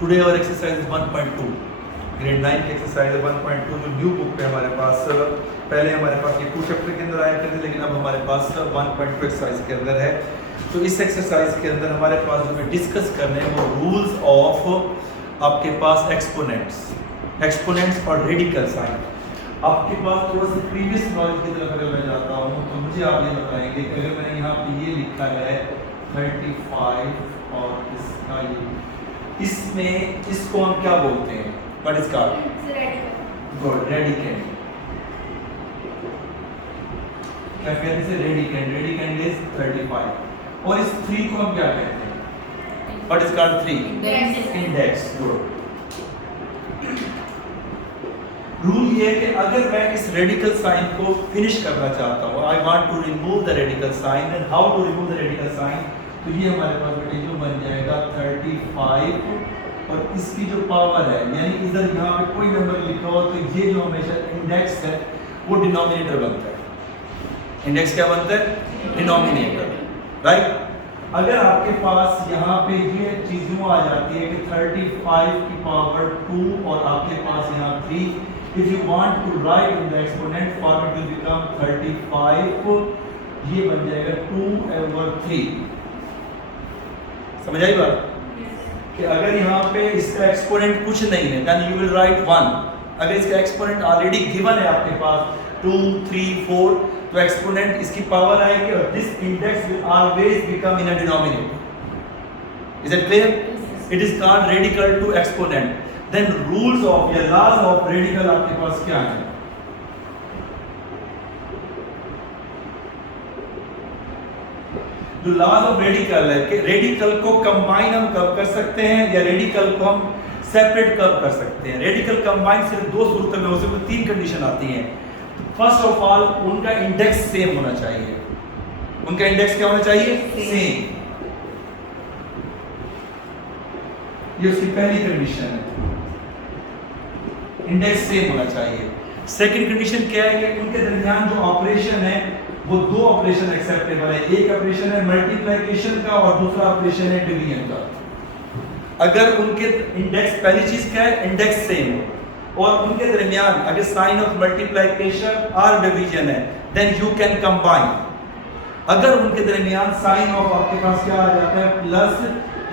Today और exercise 1.2 grade 9 की exercise 1.2 जो न्यू बुक पे हमारे पास पहले हमारे पास ये 2 चैप्टर के अंदर आया करते थे, लेकिन अब हमारे पास 1.2 एक्सरसाइज के अंदर है। तो इस एक्सरसाइज के अंदर हमारे पास जो मैं डिस्कस करने हैं वो रूल्स ऑफ आपके पास एक्सपोनेंट्स और रेडिकल साइन। आपके पास थोड़ा सा प्रीवियस नॉलेज की तरफ अगर मैं जाता हूँ तो मुझे आप ये बताएंगे कि अगर मैंने यहाँ पे ये लिखा है 35 और इसका ये, इसमें इसको हम क्या बोलते हैं? What is called? Good, radicand. क्या कहते हैं? रेडिकेंड। रेडिकेंड इज 35 और इस 3 को हम क्या कहते हैं? What is called 3? Index. Good. Rule ये है कि अगर मैं इस रेडिकल साइन को फिनिश करना चाहता हूँ, I want to remove the radical sign, and how to remove the radical sign, तो ये हमारे पास बेटे जो बन जाएगा 35 और इसकी जो पावर है, यानी इधर यहाँ पे कोई नंबर लिखा हो तो ये जो हमेशा इंडेक्स है वो डिनोमिनेटर बनता है। इंडेक्स क्या बनता है? Denominator, right. अगर आपके पास यहाँ पे ये चीज यूं आ जाती है कि 35 की पावर 2 और आपके पास यहाँ 3, if you want to write in the exponent form it will become 35, ये बन जाएगा 2/3। समझ आई बात? कि अगर यहाँ पे इसका एक्सपोनेंट कुछ नहीं है then you will write 1। अगर इसका एक्सपोनेंट ऑलरेडी गिवन है आपके पास 2, 3, 4, तो एक्सपोनेंट इसकी पावर आएगी और this index will always become in a denominator. Is it clear? It is called radical to exponent. Then rules of या लॉज ऑफ रेडिकल आपके पास क्या है? जो लॉज ऑफ रेडिकल है कि रेडिकल को कंबाइन हम कब कर सकते हैं या रेडिकल को हम सेपरेट कब कर सकते हैं? रेडिकल कंबाइन सिर्फ 2 सूरतों में हो सकते हैं, 3 कंडीशन आती हैं। फर्स्ट ऑफ ऑल उनका इंडेक्स सेम होना चाहिए। उनका इंडेक्स क्या होना चाहिए? सेम। ये उसकी पहली कंडीशन है, इंडेक्स सेम होना चाहिए। सेकंड कंडीशन क्या है कि उनके दरमियान जो ऑपरेशन है वो 2 ऑपरेशन एक्सेप्टेबल है। एक ऑपरेशन है मल्टीप्लिकेशन का और दूसरा ऑपरेशन है डिवीजन का। अगर उनके इंडेक्स, पहली चीज क्या है? इंडेक्स सेम हो और उनके दरमियान अगर साइन ऑफ मल्टीप्लिकेशन और डिवीजन है देन यू कैन कंबाइन। अगर उनके दरमियान साइन ऑफ आपके पास क्या आ जाता है प्लस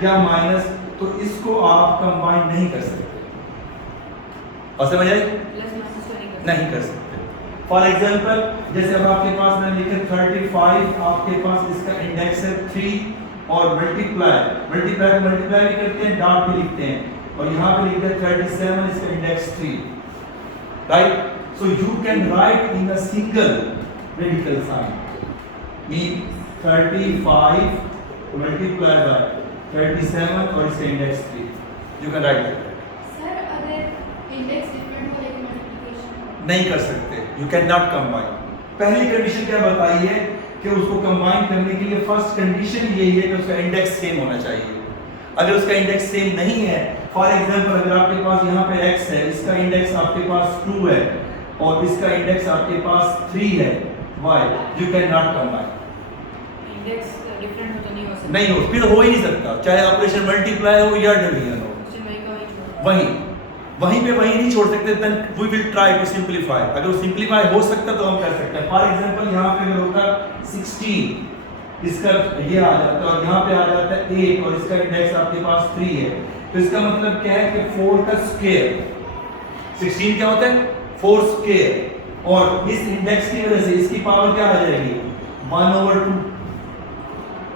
या माइनस, तो इसको आप कंबाइन नहीं कर सकते। और समझ आई? नहीं कर सकते। फॉर एग्जांपल जैसे अब आपके पास मैंने लिखा 35, आपके पास इसका इंडेक्स है 3 और मल्टीप्लाई भी करते हैं, डॉट भी लिखते हैं और यहाँ पे लिखते हैं 37, इसका index 3, right. So you can write in a single radical sign mean 35 multiply by 37 और इसका index 3, you can write that. Sir अगर इंडेक्स डिफरेंट हो लेकिन मल्टीप्लिकेशन नहीं कर सकते, यू कैन नॉट कंबाइन। पहली कंडीशन क्या बताई है कि उसको कंबाइन करने के लिए फर्स्ट कंडीशन यही है कि उसका इंडेक्स सेम होना चाहिए। अगर उसका इंडेक्स सेम नहीं है, फॉर एग्जांपल अगर आपके पास यहाँ पे x है, इसका इंडेक्स आपके पास 2 है और इसका इंडेक्स आपके पास 3 है, y, you can not combine. Index different हो तो नहीं हो सकता। नहीं हो, फिर हो ही नहीं सकता, चाहे ऑपरेशन मल्टीप्लाई हो या डिवीजन हो। वहीं पे वहीं नहीं छोड़ सकते। Then we will try to simplify. अगर सिंपलीफाई हो सकता तो हम कर सकते हैं। फॉर एग्जांपल यहाँ पे अगर होता 16, इसका ये आ जाता है और यहाँ पे आ जाता है 8 और इसका इंडेक्स आपके पास 3 है, तो इसका मतलब क्या है कि 4 का स्क्वायर, 16 क्या होता है? 4 स्क्वायर, और इस इंडेक्स की वजह से इसकी पावर क्या आ जाएगी? 1/2,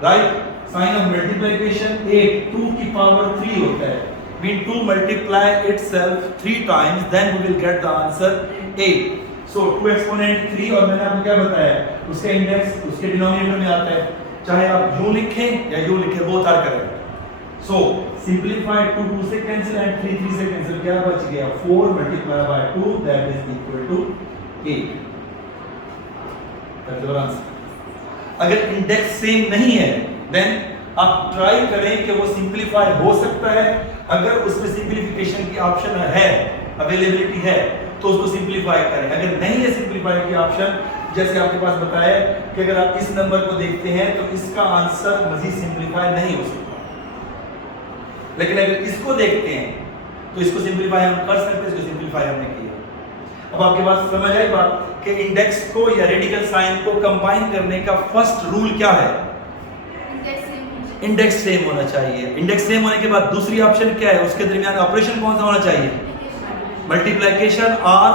राइट। साइन ऑफ मल्टीप्लिकेशन 8, 2 की पावर 3 होता है, mean 2 multiply itself 3 times, then we will get the answer 8. So 2 exponent 3 और मैंने आपको क्या बताया? उसका इंडेक्स उसके डिनोमिनेटर में आता है, चाहे आप यूं लिखें या यूं लिखें, both are correct. So simplify 2 2 से कैंसिल एंड 3 3 से कैंसिल, क्या बच गया? 4 multiplied by 2 that is equal to 8। that's the answer। अगर इंडेक्स सेम नहीं है देन आप ट्राई करें कि वो सिंपलीफाई हो सकता है। अगर उसमें सिंपलीफिकेशन की ऑप्शन है, अवेलेबिलिटी है, तो उसको सिंपलीफाई करें। अगर नहीं है सिंपलीफाई की ऑप्शन, जैसे आपके पास बताया कि अगर आप इस नंबर को देखते हैं तो इसका आंसर मजीद सिंपलीफाई नहीं हो सकता। लेकिन अगर इसको देखते हैं तो इसको सिंपलीफाई हम कर सकते हैं, इसको सिंपलीफाई हमने किया। अब आपके पास समझ आई बात कि इंडेक्स को या रेडिकल साइन को कंबाइन करने का फर्स्ट रूल क्या है? इंडेक्स सेम होना चाहिए। इंडेक्स सेम होने के बाद दूसरी ऑप्शन क्या है? उसके दरमियान ऑपरेशन कौन सा होना चाहिए? मल्टीप्लिकेशन और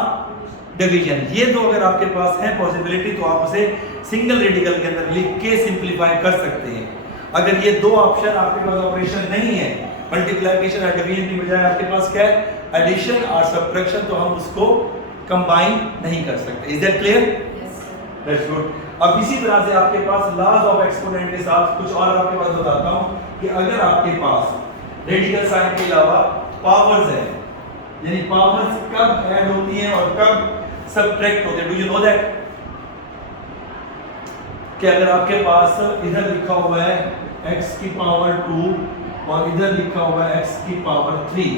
डिवीजन। ये दो अगर आपके पास है पॉसिबिलिटी तो आप उसे सिंगल रेडिकल के अंदर लिख के सिंपलीफाई कर सकते हैं। अगर ये दो ऑप्शन आपके पास ऑपरेशन नहीं है, मल्टीप्लिकेशन और डिवीजन की बजाय आपके पास क्या है? एडिशन और सब्ट्रैक्शन, तो हम उसको कंबाइन नहीं कर सकते। Is that clear? That's good. अब इसी तरह से आपके पास लॉज ऑफ एक्सपोनेंट के साथ कुछ और आपके पास बताता हूं कि अगर आपके पास रेडिकल साइन के अलावा पावर्स है, यानी पावर्स कब ऐड होती हैं और कब सब्ट्रैक्ट होते हैं, डू यू नो दैट? कि अगर आपके पास इधर लिखा हुआ है x की पावर 2 और इधर लिखा हुआ है x की पावर 3,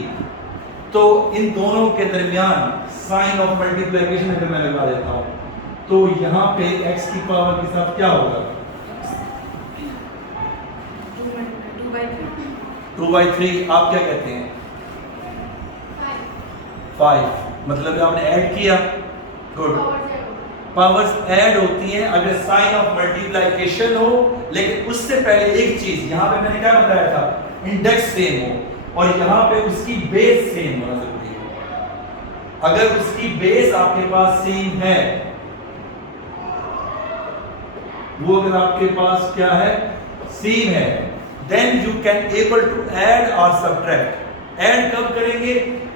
तो इन दोनों के दरमियान साइन ऑफ मल्टीप्लिकेशन अगर मैं लगा देता हूं तो यहां पे x की पावर के साथ क्या होगा? 2/3। आप क्या कहते हैं? 5। मतलब आपने ऐड किया। गुड। पावर्स ऐड होती हैं अगर साइन ऑफ मल्टीप्लिकेशन हो, लेकिन उससे पहले एक चीज यहां पे मैंने क्या बताया था? इंडेक्स सेम हो और यहां पे उसकी बेस सेम होना जरूरी है। अगर उसकी बेस आपके पास सेम है, वो अगर आपके पास क्या है? सेम है, then you can able to add और सब्ट्रैक्ट। ऐड कब करेंगे?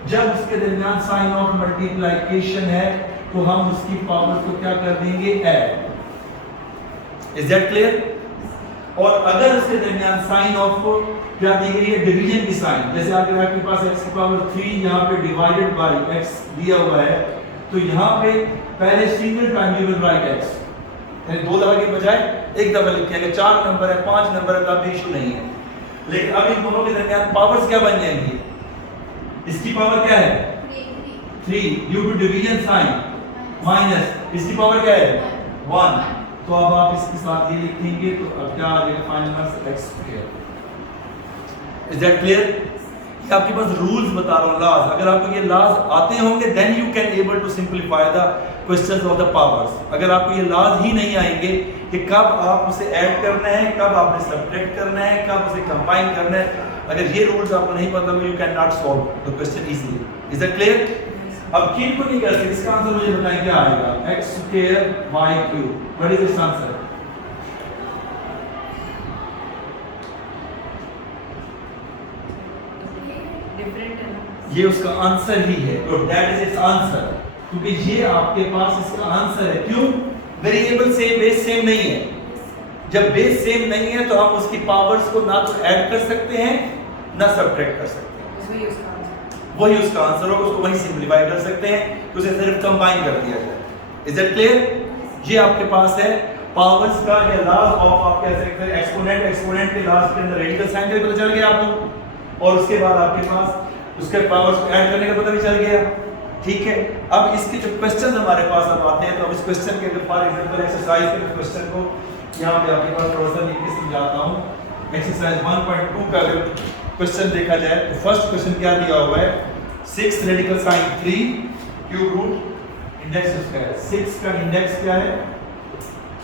जब उसके दरमियान साइन ऑफ मल्टीप्लिकेशन है तो हम उसकी पावर को क्या कर देंगे? ऐड। Is that clear? और अगर उसके दरमियान साइन ऑफ क्या दी गई है? डिवीजन की साइन। जैसे अगर आपके पास x की पावर 3 यहाँ पे डिवाइडेड बाय x दिया हुआ है, तो यहाँ पे पहले single time you will right x, यानी 2 दफा के बजाय एक दफा लिखेंगे। अगर 4 नंबर है, 5 नंबर है, तब भी इशू नहीं है। लेकिन अब इन दोनों के दरमियान पावर्स क्या बन जाएंगी? इसकी पावर क्या है? 3 due to division sign, minus इसकी पावर क्या है? 1। तो अब आप इसके साथ ये लिखेंगे तो अब क्या आ जाएगा? Final answer x square. Is that clear? ये आपके पास रूल्स बता रहा हूं, लॉज। अगर आपको ये लॉज आते होंगे then you can able to simplify the questions of the powers. अगर आपको ये लॉज ही नहीं आएंगे कि कब आप उसे ऐड करना है, कब आपने सब्ट्रैक्ट करना है, कब उसे कंबाइन करना है, अगर ये रूल्स आपको नहीं पता तो you can not solve the question easily. Is that clear? अब किन को नहीं कर सकते, इसका आंसर मुझे बताएं क्या आएगा? x square y cube. What is this answer? ये उसका आंसर ही है। Good, that is it's answer. क्योंकि ये आपके पास इसका आंसर है। क्यों? वेरिएबल सेम, बेस सेम नहीं है। जब बेस सेम नहीं है तो हम उसकी पावर्स को ना तो ऐड कर सकते हैं ना सब्ट्रैक्ट कर सकते हैं। वही उसका आंसर होगा, उसको वही सिंपलीफाई कर सकते हैं, तो उसे सिर्फ कंबाइन कर दिया जाए। Is that clear? ये आपके पास है पावर्स का या लॉज ऑफ, आप कह सकते हैं एक्सपोनेंट। एक्सपोनेंट के लॉज के अंदर रेडिकल साइन का भी पता चल गया आपको, और उसके बाद आपके पास उसके पावर्स को ऐड करने का पता भी चल गया। ठीक है, अब इसके जो क्वेश्चन हमारे पास अब आते हैं, तो अब इस क्वेश्चन के अगर फॉर एग्जांपल एक्सरसाइज के क्वेश्चन को यहाँ पे आपके पास थोड़ा सा लिख के समझाता हूँ। एक्सरसाइज 1.2 का अगर क्वेश्चन देखा जाए तो फर्स्ट क्वेश्चन क्या दिया हुआ है? 6 radical sign 3 cube root index square. 6 का इंडेक्स क्या है?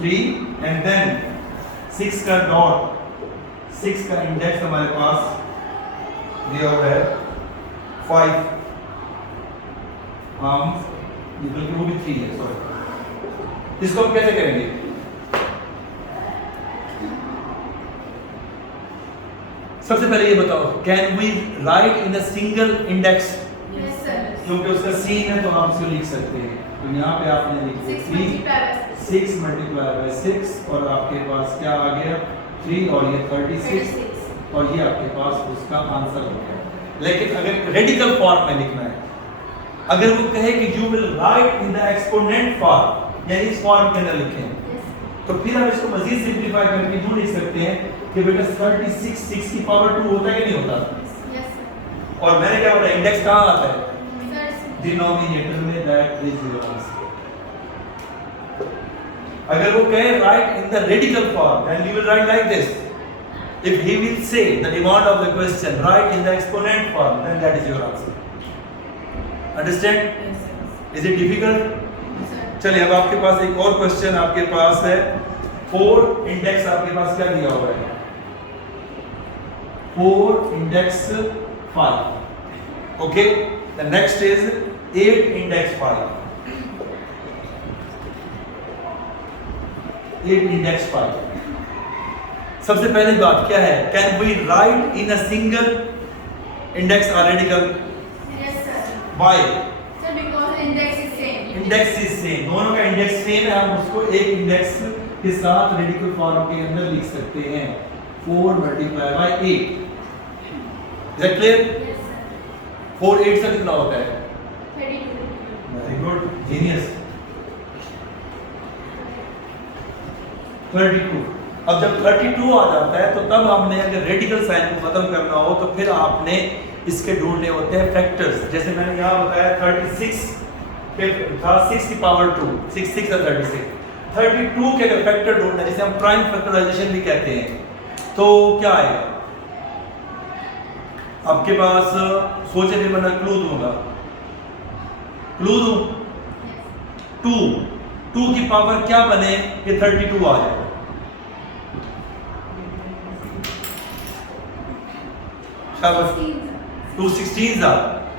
3 एंड देन 6 का डॉट, 6 का इंडेक्स हमारे पास दिया हुआ है 5, बल्कि वो भी 3 है, सॉरी। इसको हम कैसे करेंगे? सबसे पहले ये बताओ, can we write in a single index? Yes sir. क्योंकि उसका सीन है तो आप इसको लिख सकते हैं। तो यहाँ पे आपने लिख दिया 6 मल्टीप्लाई बाय 6 और आपके पास क्या आ गया? 3 और ये 36 और ये आपके पास उसका आंसर हो गया। लेकिन अगर रेडिकल फॉर्म में लिखना है, अगर वो कहे कि you will right in the exponent form, यानी इस फॉर्म के अंदर लिखें, तो फिर हम इसको मजीद सिंपलीफाई करके यूं लिख सकते हैं कि बेटा 36 6 की पावर 2 होता है कि नहीं होता? Yes sir. और मैंने क्या बोला, इंडेक्स कहाँ आता है? सर डिनोमिनेटर में, दैट इज योर आंसर। अगर वो कहे write in the radical form, then you will write like this If he will say the demand of the question right in the exponent form, then that is your answer. Understand? Yes, sir. Is it difficult? No, sir. चलिए अब आपके पास एक और question आपके पास है 4 index आपके पास क्या दिया हुआ है 4 index 5 okay the next is 8 index 5 8 index 5 सबसे पहली बात क्या है can we write in a single index और radical Yes, sir. Why Sir, because index is same. Index is same दोनों का इंडेक्स सेम है हम उसको एक इंडेक्स के साथ रेडिकल फॉर्म के अंदर लिख सकते हैं 4 multiply by 8 is that clear Yes, sir. 4 8 से कितना होता है 32. वेरी गुड जीनियस 32 अब जब 32 आ जाता है तो तब हमने अगर रेडिकल साइन को खत्म करना हो तो फिर आपने इसके ढूंढने होते हैं फैक्टर्स जैसे मैंने यहाँ बताया 36 के था 6 की पावर 2 6 6 और 36 32 के अगर फैक्टर ढूंढना है जिसे हम प्राइम फैक्टराइजेशन भी कहते हैं तो क्या आएगा आपके पास सोचे फिर मैं क्लू दूंगा क्लू दूं 2 की पावर क्या बने कि 32 आ जाए शाबाश 16, sir.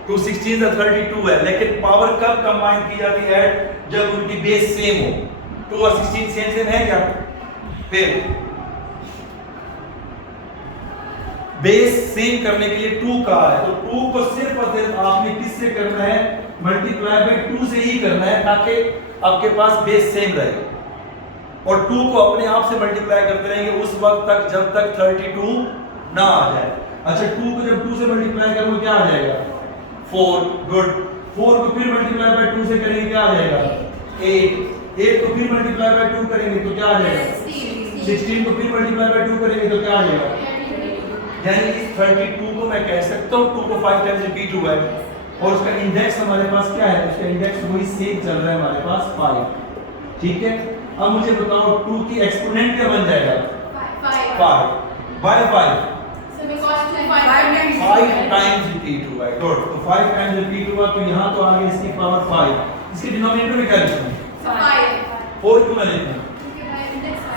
2 16 32 है लेकिन पावर कब कंबाइन की जाती है जब उनकी बेस सेम हो 2 और 16 सेम सेम है क्या फिर बेस सेम करने के लिए 2 कहा है तो 2 को सिर्फ और सिर्फ आपने किससे करना है मल्टीप्लाई बाय 2 से ही करना है ताकि आपके पास बेस सेम रहे और 2 को अपने आप से मल्टीप्लाई करते रहेंगे उस वक्त तक जब तक 32 ना आ जाए अच्छा 2 को जब 2 से मल्टीप्लाई करोगे क्या आ जाएगा 4 गुड 4 को फिर मल्टीप्लाई बाय 2 से करेंगे क्या आ जाएगा 8 8 को फिर मल्टीप्लाई बाय 2 करेंगे तो क्या आ जाएगा 16 को फिर मल्टीप्लाई बाय 2 करेंगे तो क्या आ जाएगा यानी इस 32 को मैं कह सकता हूँ 2 को 5 टाइम्स रिपीट हुआ है और उसका इंडेक्स हमारे पास क्या है उसका इंडेक्स वही सेम चल रहा है हमारे पास 5 ठीक है अब मुझे बताओ 2 की एक्सपोनेंट क्या बन जाएगा 5 बाय 5 So because 5 टाइम्स रिपीट हुआ है गुड तो 5 टाइम्स रिपीट हुआ तो यहाँ तो आ गया इसकी पावर 5 इसके डिनोमिनेटर में क्या लिखना है 4 क्यों ना लिखना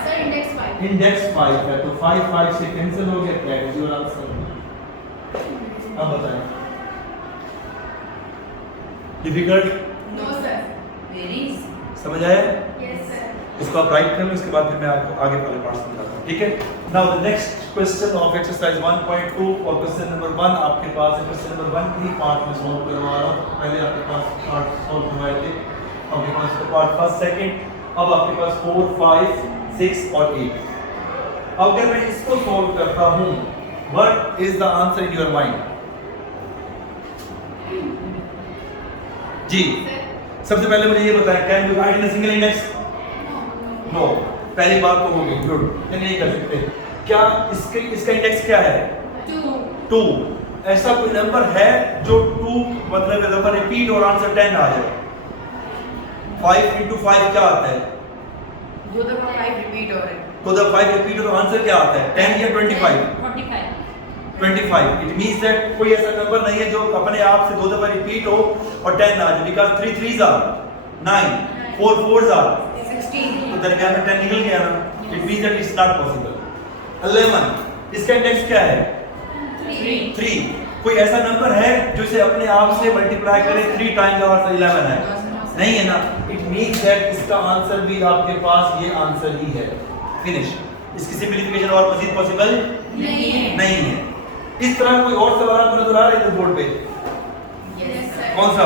Sir, index 5. इंडेक्स 5 है तो 5 5 से कैंसिल हो गया दैट इज योर आंसर अब बताएं difficult No, sir. Very easy. समझ आया Yes, sir. इसको आप राइट कर लो इसके बाद फिर मैं आपको आगे वाले पार्ट समझाता हूं ठीक है now the next question of exercise 1.2 और क्वेश्चन नंबर 1 आपके पास है क्वेश्चन नंबर 1 3 पार्ट में सॉल्व करवा रहा हूं पहले आपके पास पार्ट सॉल्व करवाए थे आपके पास पार्ट फर्स्ट सेकंड अब आपके पास 4 5 6 और 8 अब अगर मैं इसको सॉल्व करता हूं what is the answer in your mind जी सबसे पहले मुझे ये बताएं can you write in a single index no पहली बात तो हो गई गुड ये नहीं कर सकते क्या इसका इंडेक्स क्या है 2 ऐसा कोई नंबर है जो 2 मतलब नंबर रिपीट और आंसर 10 आ जाए 5 into 5 क्या आता है 2 दफा 5 रिपीट हो रहे हैं तो जब 5 रिपीट हो तो आंसर क्या आता है 10 या 25 25 इट मींस दैट कोई ऐसा नंबर नहीं है जो अपने आप से 2 दफा रिपीट हो और 10 आ जाए because 3 3s are 9 4 4s are 16 तो दरमियान में 10 निकल गया ना it means that it's not possible 11 इसका इंडेक्स क्या है 3 कोई ऐसा नंबर है जो इसे अपने आप से मल्टीप्लाई करे 3 टाइम्स और 11 है नहीं है ना इट मींस दैट इसका आंसर भी आपके पास ये आंसर ही है फिनिश इसकी सिंपलीफिकेशन और मजीद पॉसिबल नहीं है इस तरह कोई और सवाल आपको नजर आ रहे हैं बोर्ड पे Yes, sir. कौन सा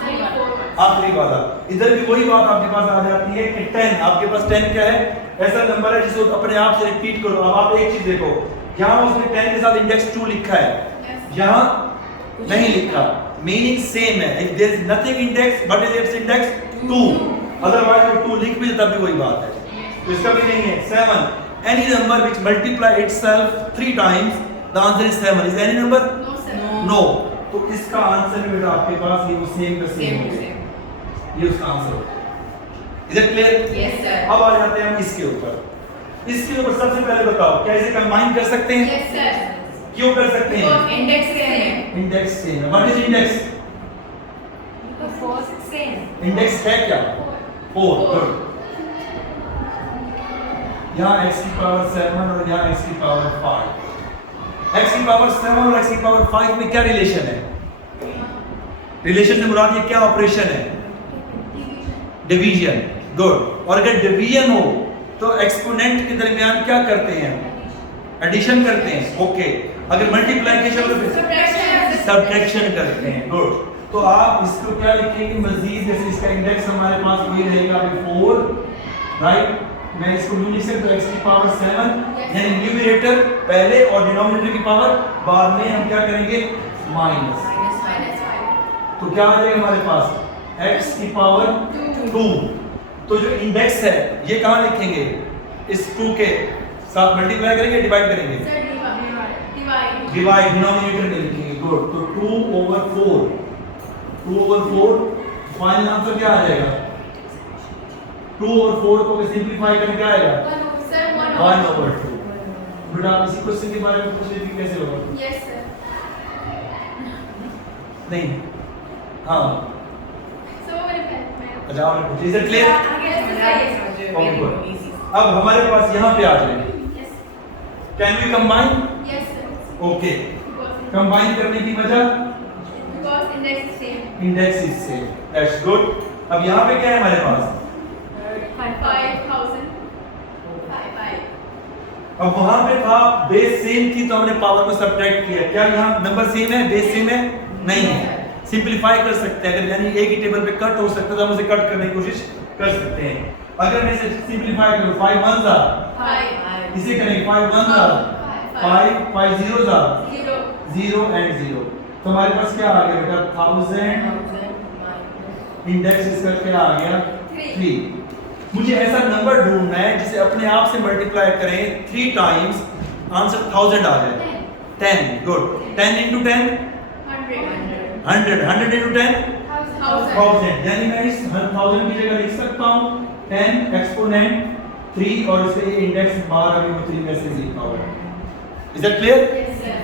Sir, 4. आखिरी वाला इधर भी वही बात आपके पास आ जाती है कि 10 आपके पास 10 क्या है ऐसा नंबर है जिसको अपने आप से रिपीट करो अब आप एक चीज देखो यहाँ उसने 10 के साथ इंडेक्स 2 लिखा है यहाँ नहीं लिखा मीनिंग सेम है if there is nothing index but is it's index 2 otherwise वो 2 लिख भी तब भी वही बात है तो इसका भी नहीं है 7 any number which multiply itself 3 times the answer is 7 is any number No, sir. no तो इसका आंसर भी बेटा आपके पास ये वो सेम का सेम हो गया ये उसका आंसर हो is it clear Yes, sir. अब आ जाते हैं हम इसके ऊपर इसके ऊपर सबसे पहले बताओ क्या इसे कंबाइन कर सकते हैं? Yes, sir. क्यों कर सकते हैं? इंडेक्स सेम है। इंडेक्स सेम है। What is index? Same. Index है क्या? 4। गुड। यहाँ x की पावर 7 और यहाँ x की पावर 5। x की पावर 7 और x की पावर 5 में क्या रिलेशन है? रिलेशन से मुराद ये क्या ऑपरेशन है? डिवीजन। गुड। और अगर डिवीजन हो तो एक्सपोनेंट के दरमियान क्या करते हैं? एडिशन करते हैं। ओके। अगर मल्टीप्लिकेशन हो तो सब्ट्रैक्शन करते हैं। गुड। तो आप इसको क्या लिखेंगे? मजीद जैसे इसका इंडेक्स हमारे पास ये रहेगा 4, राइट? मैं इसको यूं लिख सकता हूं x की पावर 7 यानी न्यूमरेटर पहले और डिनोमिनेटर की पावर बाद में हम क्या करेंगे? माइनस। तो क्या आ जाएगा हमारे पास? x की पावर 2। तो जो इंडेक्स है ये कहाँ लिखेंगे? इस 2 के साथ मल्टीप्लाई करेंगे, डिवाइड करेंगे? Sir, divide. डिवाइड डिनोमिनेटर में लिखेंगे। गुड। तो 2/4 2/4 फाइनल आंसर क्या आ जाएगा? 2/4 को सिंपलीफाई करके क्या आएगा? 1/2। बेटा आप इसी क्वेश्चन के बारे में पूछ रहे थे कैसे होगा? Yes, sir. नहीं। हाँ So मैं अच्छा आपने पूछा। Is it clear? Okay, good. अब हमारे पास यहाँ पे आ जाए। Yes. Can we combine? Yes, sir. Okay. Combine करने की वजह? Because index is same. Index is same. That's good. अब यहाँ पे क्या है हमारे पास? 5,000. 5. अब वहां पे था बेस सेम थी तो हमने पावर को सब्ट्रैक्ट किया। क्या यहाँ नंबर सेम है? बेस सेम है? नहीं है। सिंपलीफाई कर सकते हैं। अगर यानी एक ही टेबल पे कट हो सकता है तो हम उसे कट करने की कोशिश कर सकते हैं। अगर मैं इसे सिंपलीफाई करूं 5 1 जा 5. इसे करेंगे 5 1 जा 5 5 0 जा 0. 0 एंड 0। तो हमारे पास क्या आ गया बेटा? 1000। इंडेक्स इसका क्या आ गया? 3। मुझे ऐसा नंबर ढूंढना है जिसे अपने आप से मल्टीप्लाई करें 3 टाइम्स आंसर 1000 आ जाए। 10। गुड। 10 into 10 100 100 into 10 1000 यानी मैं इस 1000 की जगह लिख सकता हूं 10 एक्सपोनेंट 3 और इसका ये इंडेक्स बाहर अभी मैं 3 में से लिखा हुआ है। Is that clear? Yes, sir.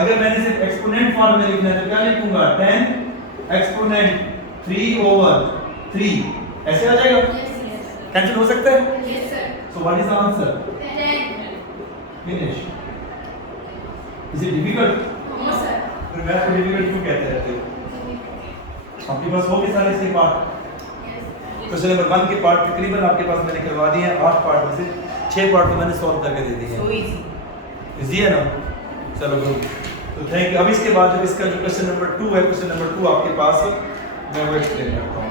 अगर मैंने सिर्फ एक्सपोनेंट फॉर्म में लिखना है तो क्या लिखूंगा? 10 एक्सपोनेंट 3/3 ऐसे आ जाएगा? Yes, yes. कैंसिल हो सकता है? Yes, sir. So what is the answer? 10. Finish. Is it difficult? No, sir. फिर मैथ को डिफिकल्ट क्यों कहते रहते हो? आपके पास हो गए सारे इसके पार्ट? Yes. क्वेश्चन नंबर 1 के पार्ट तकरीबन आपके पास मैंने करवा दिए हैं। 8 पार्ट में से 6 पार्ट तो मैंने सॉल्व करके दे दिए हैं। इजी है ना? चलो गुड। तो थैंक यू। अब इसके बाद जो इसका जो क्वेश्चन नंबर 2 है, क्वेश्चन नंबर 2 आपके पास मैं वो एक्सप्लेन करता हूँ।